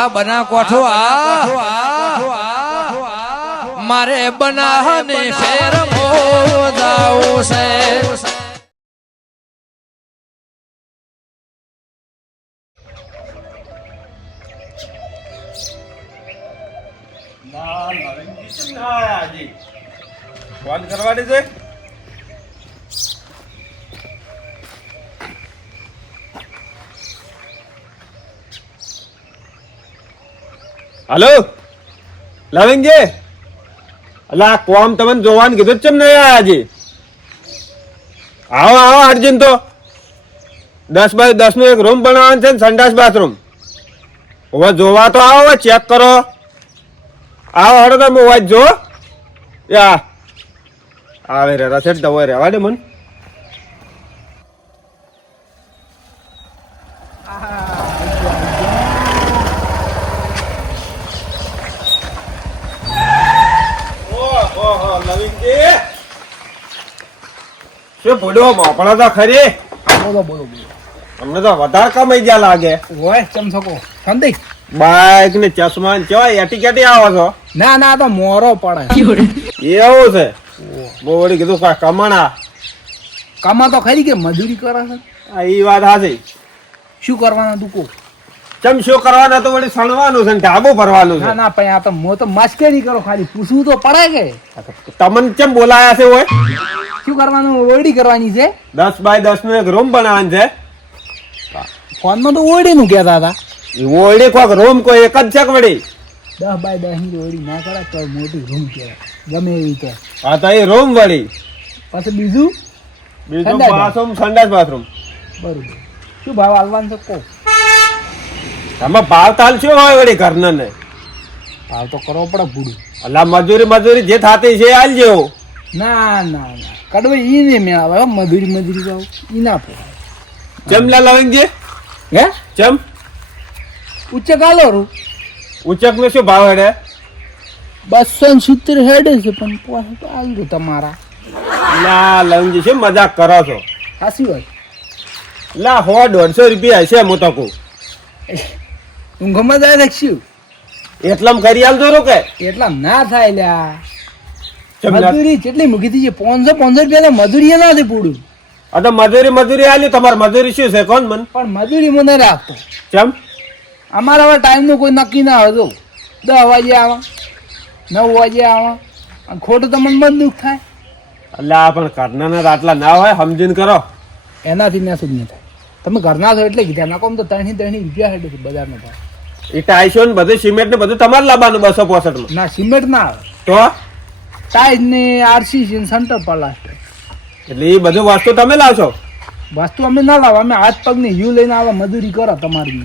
આ બના કોઠો આ. મારે બનાહને શેર મોદાવું છે. ફોન કરવાની છે? હલો? લવિંગજી અલા, આ કોમ તમને જોવાનું કીધું ચમ નહીં આવ્યા હજી આવો આવો, અર્જુન તો. દસ બાય દસ નો એક રૂમ બનાવવાનો છે ને, સંડાસ બાથરૂમ હવે જોવા તો આવો ચેક કરો. આવો હડો તમે વાત જો યા. આવે રે રસેટ દવા રેવા દે મન. શું બોલો મોકળો તો ખરી. બોલો બોલો બોલો. અમને તો વધારે કમાઈ ગયા લાગે. હોય ચમચકો સંદીપ બાઈક ને ચશ્મા ને કેવાય એટી કેટી આવો છો? ના ના તો મોરો પડે. એવું છે? બહુ વળી કીધું કમાણા. કમા તો ખરી કે મજૂરી કરે છે? આ એ વાત હાચી. શું કરવાનું તું કો ચમ શું કરવાના તો વળી સણવાનું છે ને ઢાબુ ભરવાનું ના છે? ના પણ આ તો મો તો મસ્કરી કરો ખાલી. પૂછવું તો પડે કે. તમને કેમ બોલાયા છે હોય શું કરવાનું? ઓરડી કરવાની છે? દસ બાય દસનું એક રૂમ બનાવવાનું છે. ફોનમાં તો ઓરડી નું કહેતા હતા. ઓરડી કોક રૂમ કોઈ એક જ છે વળી? દસ બાય દસની ઓરડી ના કરે તો મોટી રૂમ કહેવાય. ગમે એવી રીતે. હા તો એ રૂમ વળી. પછી બીજું? બીજું બાથરૂમ સંડાસ બાથરૂમ બરોબર. શું ભાવ હાલવાનું છે? કો. તમે ભાવ તાલ શું હોય વળી ઘરના ને? ભાવ તો કરવો પડે ભૂડું. અલા મજૂરી મજૂરી જે થાતી છે એ આલજો ના ના ના. કડવે ઈ ને મેં આવે મધુરી મજૂરી જાવ ઈ ના પોહાય ચમ લે લવિંગજી હે ચમ ઉચ્ચ ગાલો રૂ ઉચ્ચક નો શું ભાવ હેડે બસો ને સિત્તેર હેડે છે પણ પોસે તો આવી તમારા ના લવિંગજી છે મજાક કરો છો સાચી વાત લા હો દોઢસો રૂપિયા હશે હું તો કહું ઊંઘમાં જાય રાખશું એટલામ કરી આલજો રો કે એટલામ ના થાય લ્યા લા- મજૂરી કેટલી મૂકી દીધી? પાંચસો પાંચસો રૂપિયા મજૂરી ના નથી પૂડું આ તો મજૂરી મજૂરી આલી તમારે મજૂરી શું છે? કોણ મન? પણ મજૂરી મને રાખતો કેમ? અમારા હવે ટાઈમનું કોઈ નક્કી ના હતો દસ વાગે આવા નવ વાગે આવા. અને ખોટું તમને મન દુઃખ થાય. અલ્યા પણ ઘરના આટલા ના હોય સમજીને કરો. એનાથી ના સુધી નહીં થાય. તમે ઘરના છો એટલે કીધા નાખો તો ત્રણથી ત્રણથી રૂપિયા હેઠળ છે બજારનો ભાવ. એ ટાઈસો ને બધું સિમેન્ટ ને બધું તમારે લાવવાનું બસો પોસઠમાં ના સિમેન્ટ ના આવે. તો? ટાઈસ ને આરસી ને સેન્ટર પ્લાસ્ટર એટલે એ બધું વસ્તુ તમે લાવશો? વસ્તુ અમે ના લાવો અમે હાથ પગની યુ લઈને આવે મજૂરી કરો તમારી.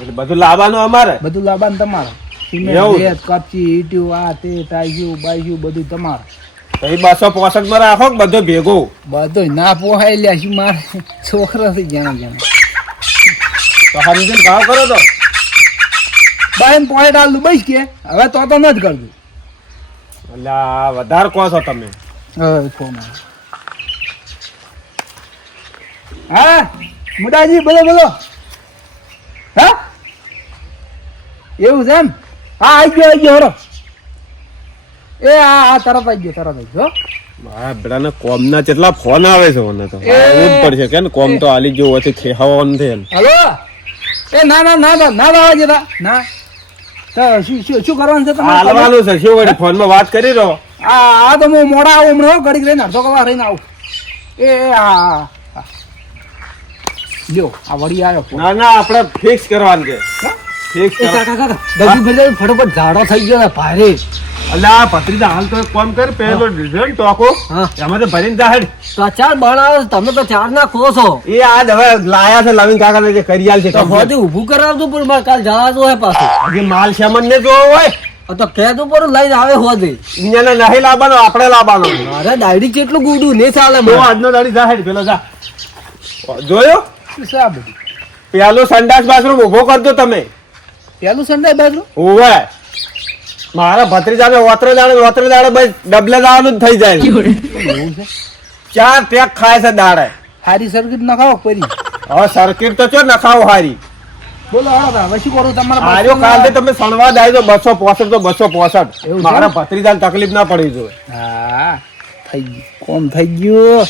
એટલે બધું લાવવાનું અમારે? બધું લાવવાનું તમારે. સિમેન્ટ કપચી ઈટ્યું આ તે ટાઈયું બાઈયું બધું તમારે. એ બસો પોસઠમાં રાખો બધો ભેગું? બધું ના પોહાય લે શું મારે. છોકરા થી ગયા જાણે તો ભાવ કરો તો. બહેન પોઈન્ટ આલું બસ કે હવે તો તો નથી કરતું એટલે આ વધારે કહો છો તમે. હા? મુદાજી બોલો બોલો. હા? એવું છે એમ? હા આવી ગયો આવી ગયો હરો. એ હા હા તરત આવી ગયો તરત આવી ગયો. મારા બેટાને કોમના કેટલા ફોન આવે છે મને તો. જ પડશે કે ને કોમ તો આલી ગયો હતી ખેહાવાનું. હલો? એ ના ના ના ના ના ના ના. શું શું શું કરવાનું છે તમારે? હાલવાનું છે. શું વળી ફોનમાં વાત કરી રહ્યો આ આ તો હું મોડા આવું હમણાં ઘડીક લઈને અડધો કલાક રહીને આવું. એ હા. લ્યો આ વળી આવ્યો. ના ના આપણે ફિક્સ કરવાનું છે. ફિક્સ ફટોફટ ઝાડો થઈ ગયો ને ભારે. આ ભત્રીજા હાલ તો એક કામ કર પેલો ડીઝલ ટોકો એમાં તો ભરીને જાહેર તો ચાર બનાવો તમે તો ચાર ના ખો છો. એ આ હવે લાયા છે લવિંગ કાકા જે કરિયાલ છે તો હોદી ઊભું કરાવતું પણ મારે કાલ જવાનું હોય પાછું. હજી માલ સામાન ને જોવો હોય. આ તો કહેતું પણ લઈને આવે હોદી એને નહીં લાવવાનો આપણે લાવવાનો. અરે ડાયરી કેટલું ગુડું નહીં ચાલે તો મારે. આજનો દાડી જાહેર પેલો જા. જોયો? શું બધું? પેલો સંડાસ બાથરૂમ ઊભો કરજો તમે. પેલું સંડાસ બાજુ ઓવે મારા ભત્રીજાને ઓતરે દાડે ઓતરે દાડે બસ ડબલે દાવાનું જ થઈ જાય ચાર પેક ખાય છે દાડે. હારી સર્કિટ નખાવો પરી? હવે સર્કિટ તો ચો નખાવો હારી. બોલો હવે શું કરું? તમારા આર્યો કાલથી તમે સણવા જાય તો બસો પોસઠ તો બસો પોસઠ. છે? મારા ભત્રીજાને તકલીફ ના પડી જોઈએ. હા થઈ ગયું. કોમ થઈ ગયું.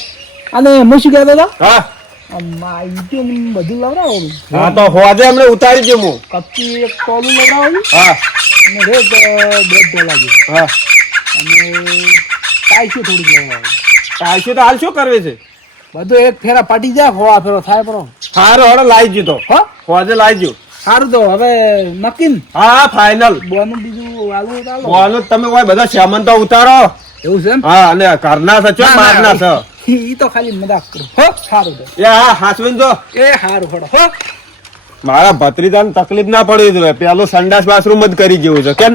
અને હું શું કહેતો હતો? હા. આમાં બધું લવડાવો હા તો હોજે એમને ઉતારી દઉં હું. કચ્ચી એક લવડાવો હા. અને રેટ દોઢ જેવું. હા. અને ટાઈસી થોડીક લવડાવો ટાઈસી તો હાલ શું કરવી છે? બધું એક ફેરા પાટી જાય ખોવા ફેરો થાય પરો. સારું હવે લાવી ગયો તો. હો? હોજે લાવી ગયો. સારું તો હવે નક્કી હા ફાઈનલ બોનું બીજું આલુ બોનું તમે કોઈ બધા સામાન તો ઉતારો. એવું છે હા અને ઘરના છે ચો મારના બહારના છે. ઈ તો ખાલી મજાક કરું. હો સારું એ હા હાસવીન જો. એ સારું હડો. હો. મારા ભત્રીજાને તકલીફ ના પડી જોઈએ. પેલું સંડાસ બાથરૂમ જ કરી જેવું છે. કેમ?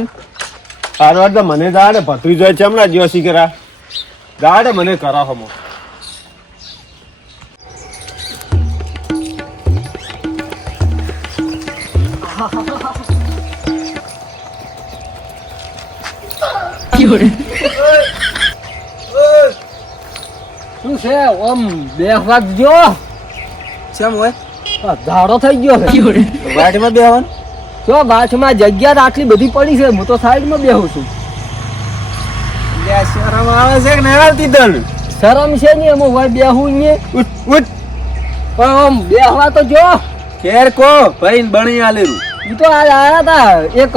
સારું વાત તો મને જાડે ભત્રીજો છે હમણાં જીઓ શીખરા જાડે મને કરા હમો. શું છે? ઓમ બેસવા જો કેમ હોય? ધાડો થઈ ગયો છે. વાટમાં બેહવાનું? જો વાટમાં જગ્યા આટલી બધી પડી છે. હું તો સાઈડમાં બેહું છું. શરમ આવે છે કે નહીં આવતી તને? શરમ છે ને એમાં હોય બેહું ને ઉઠ ઉઠ. પણ આમ બેહવા તો જો. કેર કો ભાઈ બણી આલેલું. ઈ તો આજ આયા તા. એક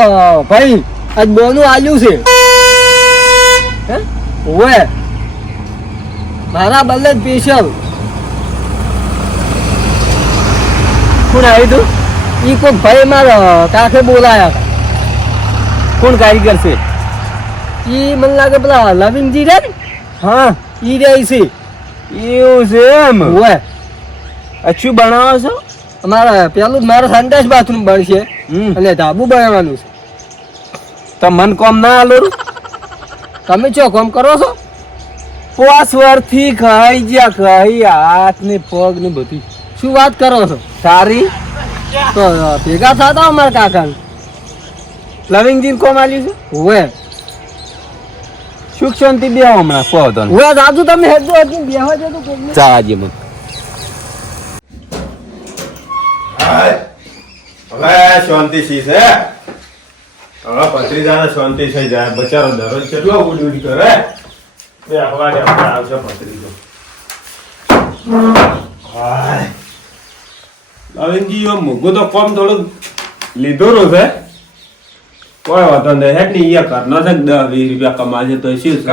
ભાઈ આજ બોનું આલ્યું છે. હે? ઓવે. મારા બદલે સ્પેશિયલ કોણ આવ્યું તું? એ કોઈ ભાઈ મારા કાંઠે બોલાયા હતા. કોણ કારીગર છે? એ મને લાગે પેલા લવિંગજી રે હા. એ રે છે. એવું છે એમ? હોય અચ્છું બનાવો છો? અમારા પેલું મારા સંડાસ બાથરૂમ બનશે. અને ધાબુ બનાવવાનું છે. તો મન કોમ ના આલો? તમે ચો કોમ કરો છો? પોસ વર્ષથી ખાઈ ગયા ખાઈ હાથ ને પગ ને બધી. શું વાત કરો છો? સારી? તો ભેગા થતા અમારા કાકા લવિંગજી કોમ આલ્યું છે? ઓવે સુખ શાંતિ બે હમણાં. કહો તો ઓવે દાદુ તમે હેડો હજી બેહવા જતો ચાવાજી મને. હવે શાંતિ સી છે? હવે ભત્રીજાને શાંતિ થઈ જાય. બચારો દરરોજ કેટલો ઉડી ઉડી કરે? બે અખવાડે આપણે ભત્રીજો હાય. નવીનજી યો મૂગો તો કોમ થોડુંક લીધું છે. કોઈ વાંધો નહીં. હેડની અહીંયા કરનો છે દસ વીસ રૂપિયા કમાશે તો શું છે?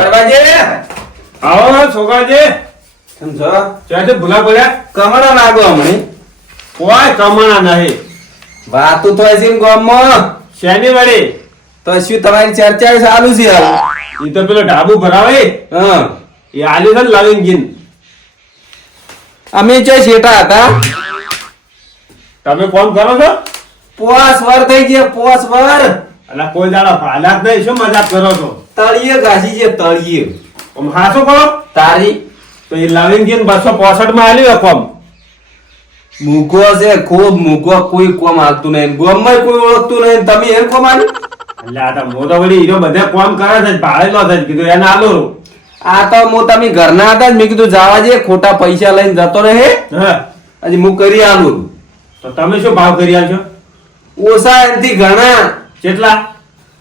આવો છોકરાજી સમજો ત્યાંથી ભૂલા પડ્યા કમળો લાગો હમણે. કોઈ કમાણા નહીં. વાતું તો છે ગામમાં. શેની વળી? તો શું તમારી ચર્ચા ચાલુ છે હાલ એ તો પેલો ઢાબુ ભરાવે. હા. એ આલી છે ને ગીન. અમે જે શેઠા હતા તમે ફોન કરો છો? પોસ વર થઈ ગયા પોસ વર. અલા કોઈ દાડો હાલાત નહીં શું મજાક કરો છો? તળિયે ઘાસી છે તળિયે. ઓમ હાસો કરો તારી. તો એ લવિંગજીન બસો પોસઠમાં આલ્યું કોમ. મૂકો છે ખૂબ મૂકો કોઈ કોમ આવતું નહીં. ગોમમાં કોઈ ઓળખતું નહીં. તમે એમ કોમ આલ્યું? એટલે આ તો વળી હીરો બધે કોમ કરે છે ભાડેલો છે કીધું એને આલો આ તો હું તમે ઘરના હતા જ મેં કીધું જવા જે ખોટા પૈસા લઈને જતો રહે. હજી હું કરી આલું તો તમે શું ભાવ કરી આલશો ઓછા એનાથી ઘણા. કેટલા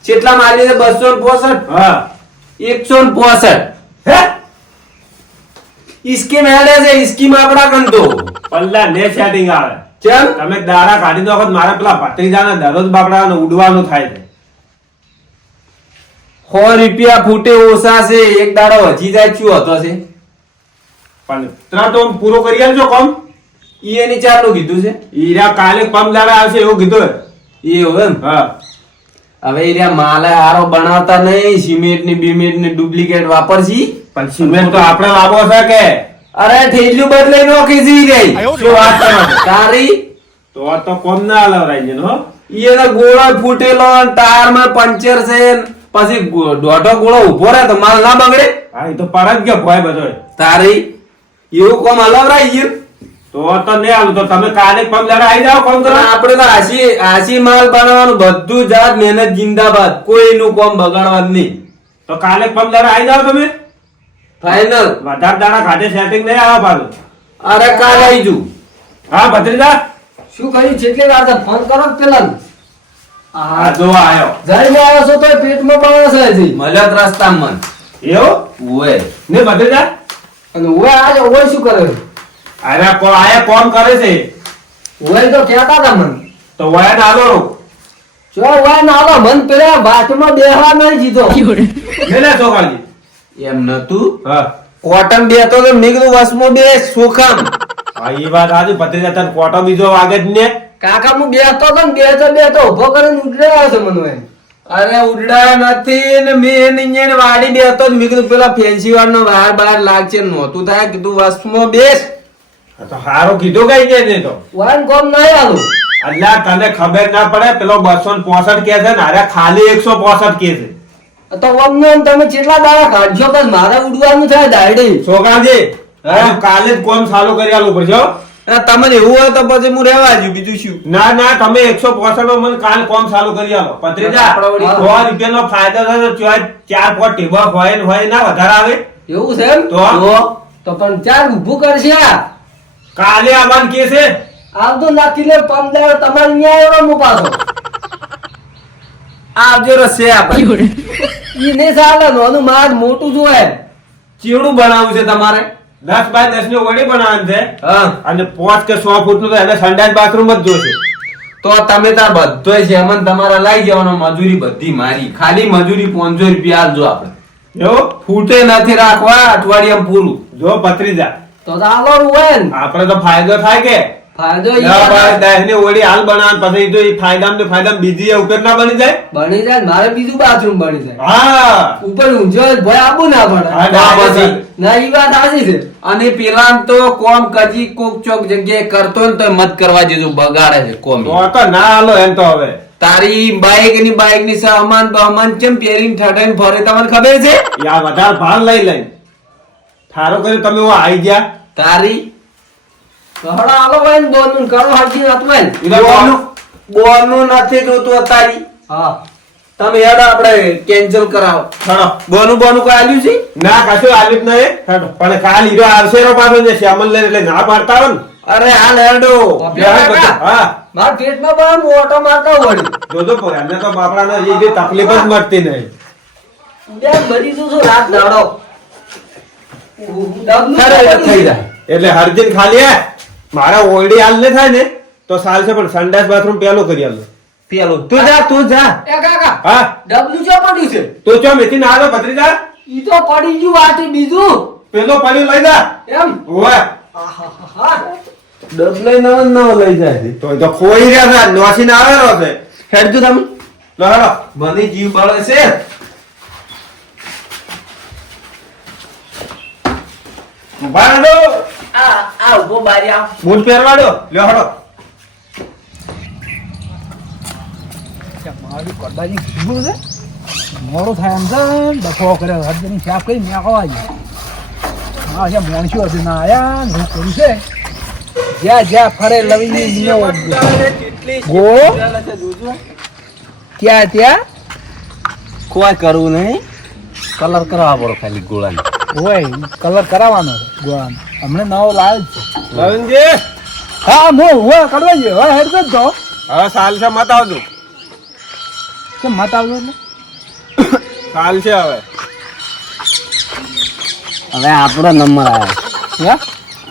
કેટલા મારી છે બસો પોસઠ. હા. એકસો પોસઠ. હે? સ્કીમ હેડે છે સ્કીમ આપણા કંતો પલ્લા ને સેટિંગ આવે. ચમ? તમે દાડા કાઢી દો વખત મારે પેલા ભત્રીજાના દરરોજ બાપડાનો ઉડવાનું થાય છે. સો રૂપિયા ફૂટે ઓછા છે એક દાડો હજી જાય શું હતો છે? પણ ત્રણ તો પૂરો કરી આલજો કોમ. ઈ એની ચારનું કીધું છે. ઈરા કાલે પમ લાવે આવશે એવું કીધું એવું એમ? હા. હવે ઈરા રહ્યા માલે હારો બનાવતા નહીં સિમેન્ટની બિમેન્ટની ડુપ્લિકેટ વાપરશી? પણ સિમેન્ટ તો આપણે લાવો છે કે? અરે થેલું બદલાઈ નોખી જઈ ગઈ. શું વાત કરો? તારી? તો આ તો કોમ ના છે હો. ઈ એના ગોળા ફૂટેલો ટાયરમાં પંચર છે ને. પછી દોઢો ગોળો ઊભો રહે તો માલ ના બગડે. હા એ તો પર જ ગયો ભાઈ બધો. તારી એવું કોમ હલાવરાય ગયું? તો તો નહીં આલું તો તમે કાલે કોમ દાડા આવી જાઓ કોમ કરો આપણે તો આશી આશી માલ બનાવવાનું બધું જાત મહેનત જિંદાબાદ. કોઈનું કોમ બગાડવાનું નહીં. તો કાલે કોમ દાડા આવી જાઓ તમે? ફાઈનલ વધારે દાડા ખાતે સેટિંગ નહીં આવે પાછું. અરે કાલે આવી જુ. હા ભત્રીજા? શું કર્યું જેટલી વાર ફોન કરો પેલા આ જો આયો. જઈને આવ્યો છો તો પેટમાં બાળસ છે હજી. મળ્યો જ મન એવો? ઓય ને જા અને ઓય આજે ઓય શું કરે? અરે કો આયા કોમ કરે છે. ઓય તો કહેતા તા મન. તો વયા નાલો રો. જો ઓય નાલો મન પેલા વાટમાં બેહવા નહીં જીધો મેલે તો ખાલી એમ નતું હા. કોટન બે તો નીકળું વસમો વસમાં બે સુખમ. હા એ વાત આજે ભત્રીજા તને કોટો બીજો વાગે જ ને. કાકા હું બેસતો હતો ને બેસતો બેસતો ઊભો કરીને ઉડડ્યો હતો છે મને. અરે ઉડાય નથી ને મેં અહીંયા વાડી બેતો જ મેં કીધું પેલા ફેન્સી વાળનો વાર બાર લાગશે નહોતું થાય કીધું વસમાં બેસ. આ તો હારું કીધું કઈ કે નહીં તો? વાન કોમ નહીં આવું અલ્લા તને ખબર ના પડે પેલો બસો ને પોસઠ કે છે ને અરે ખાલી એકસો પોસઠ કે છે. તો અમને એમ તમે કેટલા દાડા કાઢશો પણ મારે ઉડવાનું થાય દાડી છોકરાજી કાલે જ કોમ સારું કરી આલું પડશે તમને એવું હોય તો પછી હું રહેવા જ્યું બીજું શું? ના ના તમે એકસો પોસઠમાં મને કાલ કોમ ચાલુ કરી આલો. પત્રીજા સો રૂપિયા નો રૂપિયાનો ફાયદો થાય ચોય ચાર પાંચ ટેબલ હોય ને હોય ના વધારે આવે? એવું છે એમ? તો? તો પણ ચાર ઊભું કરશે આ. કાલે આવવાનું કે છે? આમ તો નાખી લે પંદર તમારે ન્યાય એવો હું પાછો. આવજો રસે આપણે. ઈ ને ચાલે નોનું માર મોટું જોય ચીવડું બનાવવું છે તમારે? દસ બાય દસની વડી બનાવવાની છે. અને પાંચ કે સો ફૂટનું તો એને સંડાસ બાથરૂમ જ જોશે. તો તમે તાર બધો જેમન તમારા લાઈ જવાનો મજૂરી બધી મારી. ખાલી મજૂરી પાંચસો રૂપિયા આપજો આપણે જો ફૂટે નથી રાખવા અઠવાડિયામાં પૂરું. જો પત્રીજા તો ચાલો આપણે તો ફાયદો થાય કે? ફાયદો વાત દસ હાલ બનાવ પછી જો એ ફાયદામાં ને ફાયદામાં બીજી ઉપર ના બની જાય? બની જાય મારે બીજું બાથરૂમ બની જાય. હા. ઉપર ઊંઝો ભાઈ ભય ના પડે. ના, ઈ વાત સાચી છે. અને પેલા તો કોમ કજી કોક ચોક જગ્યાએ કરતો ને તો મત કરવા જેવું બગાડે છે કોમ. તો તો ના હાલો એમ તો હવે. તારી બાઈકની બાઈકની સામાન બહમાન કેમ પહેરીને ઠઠાઈને ફરે તમને ખબર છે? યા વધારે ભાર લઈ લઈ. થારો કરી તમે હું આવી ગયા? તારી હળો આલો હોય ને બોલનું કરો હાજી ને ઈલા બોનું બોનું નથી જોતું અત્યારે હા. તમે હેડો આપણે કેન્સલ કરાવો. ખડો બોનું બોનું કોઈ આલ્યું છે? ના કશું આલ્યું જ નહીં. હેડો. પણ કાલ હીરો આવશે રો પાછો જે શ્યામલ લઈને એટલે ના પાડતા હોય અરે હાલ હેડો. બે. હા. મારા પેટમાં પણ મોટો મારતા વળી જોજો પર એમને તો બાપડાને એ જે તકલીફ જ મળતી નહીં. બેન બધી તું શું રાત દાડો એટલે હરજીન ખાલી હે. મારા ઓરડી હાલ ને થાય ને તો સાલ છે પણ સંડાસ બાથરૂમ પેલો કરી આલો પેલો. તું જા તું જા. એ કાકા હા? ડબલ્યુ ચો પડ્યું છે? તો ચો મેથી ના આવ્યો ભત્રીજા? ઈ તો પડી ગયું વાટી બીજું. પેલો પડ્યો લઈ જા. એમ? ઓય આહાહા. ડબલે નવ નવ લઈ જાય તો તો ખોઈ રહ્યા છે નોસીને આવેલો છે. હેડજો તમે. લો હેડો. મને જીવ બળે છે. રહેજો. આ આ ઊભો બારી આવ બૂટ પહેરવાડો. લ્યો હડો. મારું કદાચ કીધું છે? મોડું થાય એમ છે ડફો કર્યો હદની સાફ કરી મેં આવા હા જે મોણસ્યો હતી ના આયા હું કરું છે? જ્યાં જ્યાં ફરે લવીની લીલો ગોળો? ત્યાં ત્યાં? કોઈ કરવું નહીં. કલર કરવા પડો ખાલી ગોળાને. હોય કલર કરાવવાનો છે ગોળાનો હમણે નવો લાવે જ છે. લવિનજી હા મો હું કરવા જઈએ હવે હેડ જ તો હવે સાલ છે મત આવજો. કેમ મત આવજો એટલે? સાલ છે હવે. હવે આપણો નંબર આવ્યો હા?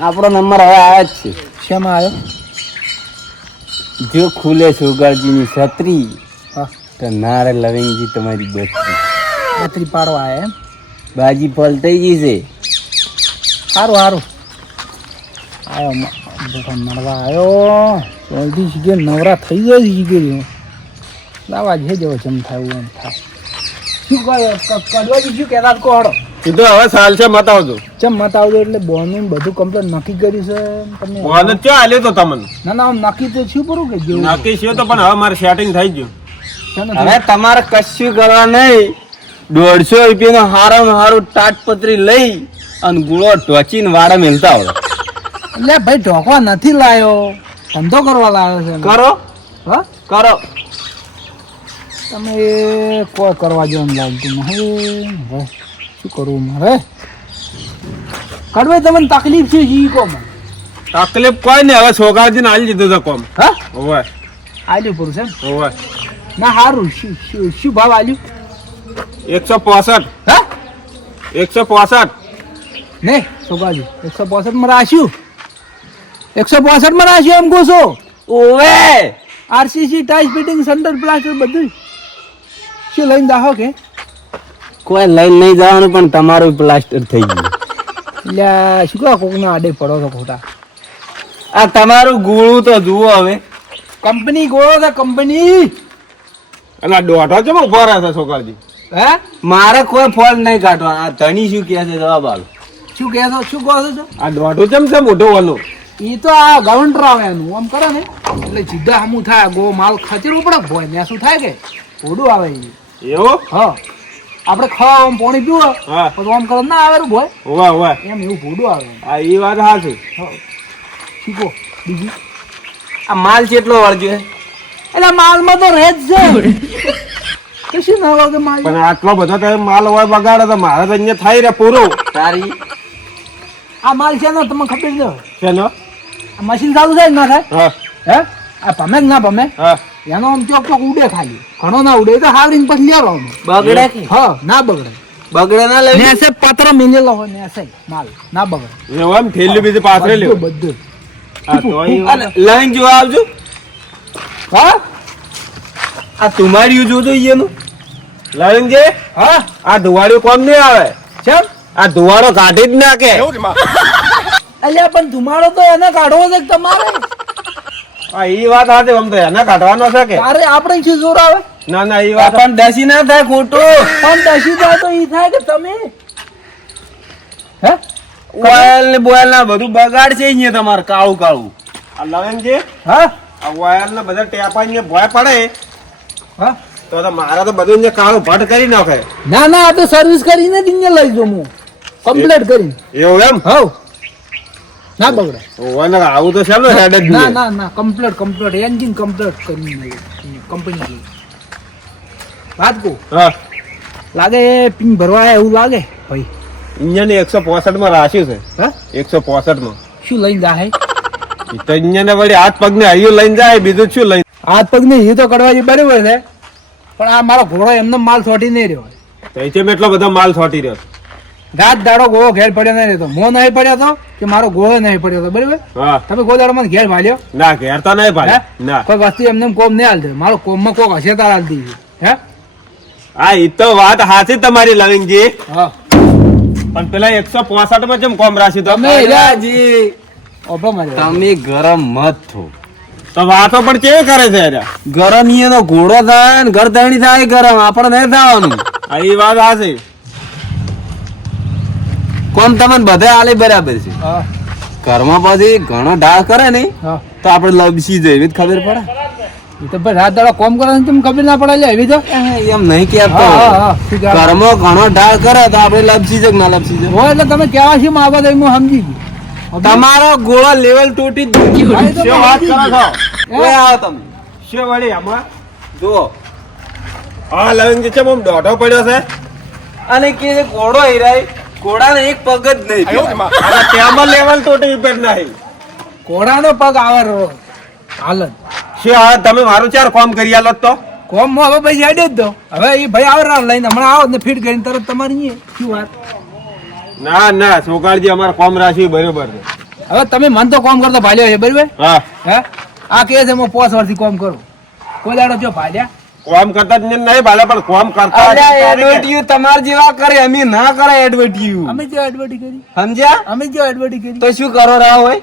આપણો નંબર હવે આવ્યો જ છે. શેમાં આવ્યો જો ખુલે સુગરજીની છત્રી હા. તો નારે લવિંગજી તમારી બત્રી પાડવા આવ્યા એમ? બાજી પલટાઈ ગઈ છે. સારું સારું આવ્યો મળવા આવ્યો જલ્દી શીખે નવરા થઈ જાય શીખે લાવા જે જેવો જેમ થાય એમ થાય. શું કહે કડવાજી શું કહેતા કોડો કીધું હવે સાલ છે મત આવજો. ચમ મત આવજો એટલે બોનું બધું કમ્પ્લેટ નક્કી કર્યું છે તમે બોલ ક્યાં આલ્યો તો તમને? ના ના નક્કી તો છું પૂરું કે જેવું નક્કી છે તો પણ હવે મારે સેટિંગ થઈ ગયું. હવે તમારે કશું કરવા નહીં. દોઢસો રૂપિયાનો હારામાં હારું તાટપત્રી લઈ અને ગુળો ટોચીને વાડા મેલતા આવડે. એટલે ભાઈ ઢોકવા નથી લાયો. ધંધો કરવા લાયો છે કરો. હા? કરો. તમે કોઈ કરવા જેવું લાગતું નહીં હવે શું કરવું મારે? કડવાઈ તમને તકલીફ છે ઈ કહો તકલીફ કોઈ નહીં. હવે છોકરાજી ને આલી દીધો છે કોમ. હા? હોવે. આલ્યું પૂરું છે? હોવે. ના સારું શું શું શું ભાવ આલ્યું? એકસો પોસઠ. હા? એકસો પોસઠ. નહીં છોકરાજી એકસો પોસઠમાં રાખ્યું? એકસો પોસઠમાં રાખ્યું એમ કહું છું? ઓવે! RCC tiles fitting centre plaster બધું શું લઈને કે? કોઈ લઈને નહીં જવાનું પણ તમારું પ્લાસ્ટર થઈ ગયું. એટલે શું કહો કોકના આડે પડો છો ખોટા? આ તમારું ગોળું તો જુઓ હવે. કંપની ગોળો છે કંપની. આ દોઢો કેમ ઊભા રહ્યા છે છોકરાજી હે? મારે કોઈ ફોન નહીં કાઢવા આ ધણી શું કહે છે જવાબ આલો. શું કહે છો? શું કહો છો? આ દોઢો ચમ છે મોટો વાલો એ તો આ ગાઉન્ટર આવે એનું આમ કરે ને. એટલે સીધા હમું થાય ગો માલ ખચેરવું પડે ભોય ને શું થાય કે? ઓડું આવે એ એવો? હા. આપણે ખાવા આમ પાણી પીવો હા. પછી આમ કરે ના આવે ભોય. વાહ વાહ એમ એવું ભોડું આવે. આ ઈ વાત હા. શીખો બીજું? આ માલ કેટલો વળગ્યો એટલે માલમાં તો રહે જ છે. કશું ના વાગે માલ? પણ આટલો બધો તે માલ હોય બગાડે તો મારે તો અહીંયા થઈ રે પૂરો. તારી. આ માલ છે ને તમને ખબર છે? શેનો? આ મશીન ચાલુ થાય ના થાય? હે. આ ભમે ના ભમે? એનો આમ ચોક ચોક ઉડે ખાલી. ઘણો ના ઉડે તો હાવરીને પછી લેવાનો. બગડે કે? હા ના બગડે. બગડે ના લઈ? નેસે પત્ર મિલેલો હોય નેસે માલ. ના બગડે. એવો એમ? થેલી બીજી પાથરે લ્યો બધું. લઈને જોવા આવજો. હા? આ તુમારી જોજો એનું લવિંગજી હા આ ધુવાડું કોમ નહીં આવે. ચમ આ ધુવાડો કાઢી જ નાખે. અલ્યા પણ ધુમાડો તો એને કાઢવો છે તમારે? હા એ વાત હાથે આમ તો એને કાઢવાનો છે કે? અરે આપણે શું જોર આવે? ના ના એ વાત પણ દસી ના થાય ખોટું. પણ દસી થાય તો એ થાય કે તમે? હે? ઓઇલ ને બોયલ ના બધું બગાડ છે અહીંયા તમારે કાળું કાળું. આ લવિંગજી હા? આ વાયર ને બધા ટેપા અહીંયા ભોય પડે. હા? તો તો મારા તો બધું ને કાળું ભટ કરી નાખે. ના ના આ તો સર્વિસ કરીને જ અહીંયા લઈ જાઉં હું. કમ્પ્લીટ કરીને. એવું એમ? હવ. ના બગડે. ઓવે ને આવું તો ચાલો હેડ જ ના ના ના કમ્પ્લીટ કમ્પ્લીટ એન્જિન કમ્પ્લીટ કરીને કંપની વાત કો હા. લાગે પિન ભરવા આવ્યા એવું લાગે? ભાઈ. અહીંયા ને એકસો પોસઠમાં રાખ્યું છે. હા? એકસો પોસઠમાં શું લઈને તો અહીંયા વળી હાથ પગ ને હૈયું લઈને જાય બીજું શું લઈને હાથ પગ ને એ તો કડવાજી બરાબર છે પણ આ મારો ઘોડો એમનો માલ છોટી નહીં રહ્યો. તો એટલો બધો માલ છોટી રહ્યો? રાત દાડો ગોળો ઘેર પડ્યો નહીં રહેતો. મો નહીં પડ્યો તો કે મારો ગોળો નહીં પડ્યો તો બરાબર? હા. તમે કોઈ દાડો મને ઘેર ભાલ્યો? ના ઘેર તો નહીં ભાલ્યો. ના. કોઈ વસ્તુ એમને એમ કોમ નહીં હાલતી. મારો કોમમાં કોક હશે તાર હાલતી હે? હા એ તો વાત હાચી તમારી લવિંગજી. હા. પણ પેલા એકસો પોસઠમાં જેમ કોમ રાખ્યું તમે ગરમ મત થો. તો વાતો પણ કેવી કરે છે અરે ગરમ તો ઘોડો થાય ને ગરદણી થાય ગરમ આપણે નહીં થવાનું. આ ઈ વાત હાચી કોમ તમને બધે આલે બરાબર છે. ઘરમાં પછી ઘણો ઢાળ કરે ને તો આપણે લપસી જઈએ એવી જ ખબર પડે. તો ભાઈ રાત દાડો કોમ કરે તમને ખબર ના પડે એવી તો. એમ નહીં કહેતો. હા હા હા? ઘરમાં ઘણો ઢાળ કરે તો આપણે લપસી જાય ના લપસી જાય હોય એટલે તમે કેવા છે મા એ હું સમજી ગયો. તમારો ગોળો લેવલ તૂટી જ ગયો. વાત કરો છો? ઓય આવો તમે. શું વળી આમાં? જુઓ. હા લવિંગજી છે આમ દોઢો પડ્યો છે. અને કે જે ઘોડો હિરાય. ઘોડાને એક પગ જ નહીં. ત્યાં તેમાં લેવલ તોટી ઉપર નહીં. ઘોડાનો પગ આવે રો હાલત શું હવે તમે મારું ચાર કોમ કરી આલો તો. કોમ હવે ભાઈ હેડે જ દો. હવે એ ભાઈ આવે રાત લઈને હમણાં આવો ને ફીટ કરીને તરત તમારી. શું વાત? ના ના સોગાળજી અમારે કોમ રાશિ બરોબર છે. હવે તમે મન તો કોમ કરતો ભાલ્યો છે બરાબર? હા. હે? આ કે છે હું પોસ વર્ષથી કોમ કરું. કોઈ દાડો જો ભાલ્યા? કોમ કરતા જ નહીં ભાલે પણ કોમ કરતા અરે એડવર્ટિયું તમાર જેવા કરે અમે ના કરે એડવર્ટિયું અમે જો એડવર્ટી કરી. સમજ્યા? અમે જો એડવર્ટી કરી. તો શું કરો રહ્યા હોય?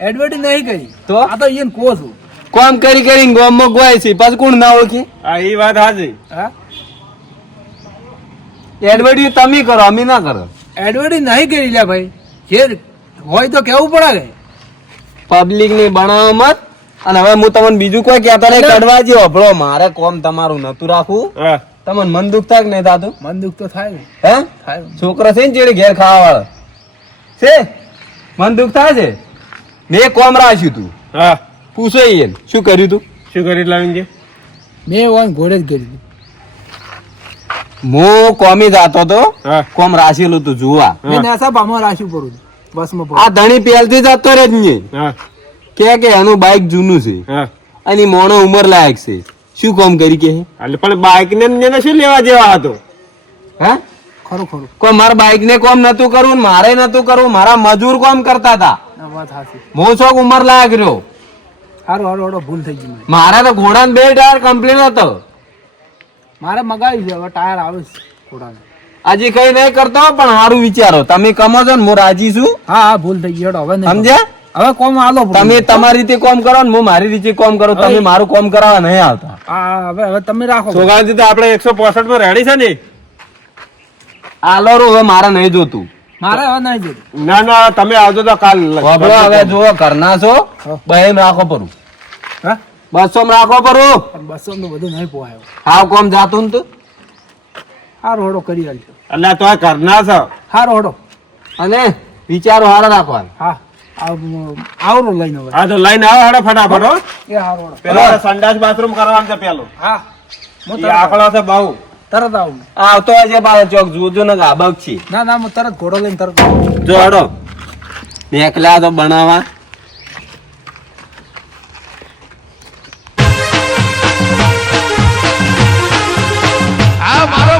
એડવર્ટી નહીં કરી. તો? આ તો એને કહું છું. કોમ કરી કરીને ગોમમાં ગોય છે પાછું કોણ ના ઓળખી? હા એ વાત હાજી હા? એડવર્ટીયું તમે કરો અમે ના કરો. એડવર્ટી નહીં કરી લ્યા ભાઈ. જે હોય તો કેવું પડે કે પબ્લિકની બનાવો મત અને હવે હું તમને બીજું કોઈ કહેતો નહીં કડવા જેવો ભળો. મારે કોમ તમારું નતું રાખવું. હા. તમને મન દુખ થાય કે નહીં થાતું? મન દુઃખ તો થાય. ને. હે? થાય. છોકરો છે ને જેડે ઘેર ખાવા વાળો છે? મન દુખ થાય છે? મેં કોમ રાખ્યું તું. હા. પૂછો એ શું કર્યું તું? શું કરી લાવીને મેં ઓન ઘોડે જ કરી દીધું હું કોમી જાતો તો કોમ રાશેલું તું જુવા મેં નેસા ભામાં રાખ્યું પડું બસમાં આ ધણી પહેલથી જતો રે જ કે કે એનું બાઈક જૂનું છે. અને મોણો ઉંમર લાયક છે. શું કોમ કરી કે એટલે પણ બાઈક ને ને એને શું લેવા જેવા હતો? હા? ખરું ખરું. કોઈ મારા બાઈક ને કોમ નતું કરવું મારે નતું કરવું મારા મજૂર કોમ કરતા હતા. હું ચોક ઉંમર લાયક રહ્યો? હારું હારું ભૂલ થઈ ગઈ મારા તો ઘોડા બે ટાયર કમ્પ્લીટ હતો. મારે મગાવી છે હવે ટાયર આવે છે ઘોડાને આજે કઈ નહીં કરતો પણ સારું વિચારો. તમે કમો છો ને હું રાજી છું. હા હા ભૂલ થઈ ગયો હવે નહીં સમજ્યા? હવે કોમ આલો તમે તમારી રીતે કોમ કરો ને હું મારી રીતે કોમ કરો. તમે મારું કોમ કરાવવા નહીં આવતા. હા હવે હવે તમે રાખો. સોગાજી તો આપણે એકસો પોસઠમાં રેડી છે ને? આલોરું હવે મારે નહીં જોતું. મારે હવે નહીં જોતું. ના ના તમે આવજો તો કાલ હવે જુઓ કરના છો. બહેમ રાખો પરું. બસો રાખો પરું બસો નું બધું નહીં પોવાયો હાવ કોમ જાતું ને તું? સારું હોડો કરી આલજો. એટલે તો આ કરના છે? હારો હોડો. અને વિચારો હારા રાખવાના. હા આવરો લઈને હા તો લઈને આવો હેડો ફટાફટ એ હારો હડો. પેલા સંડાસ બાથરૂમ કરવાનું છે પેલું. હા હું તો તરત છે બહુ. તરત આવું. આવતો હશે પાછો ચોક જોજો ને ગાબક છે. ના ના હું તરત ઘોડો લઈને તરત જો હડો. એકલા તો બનાવવા. ¡Vámonos!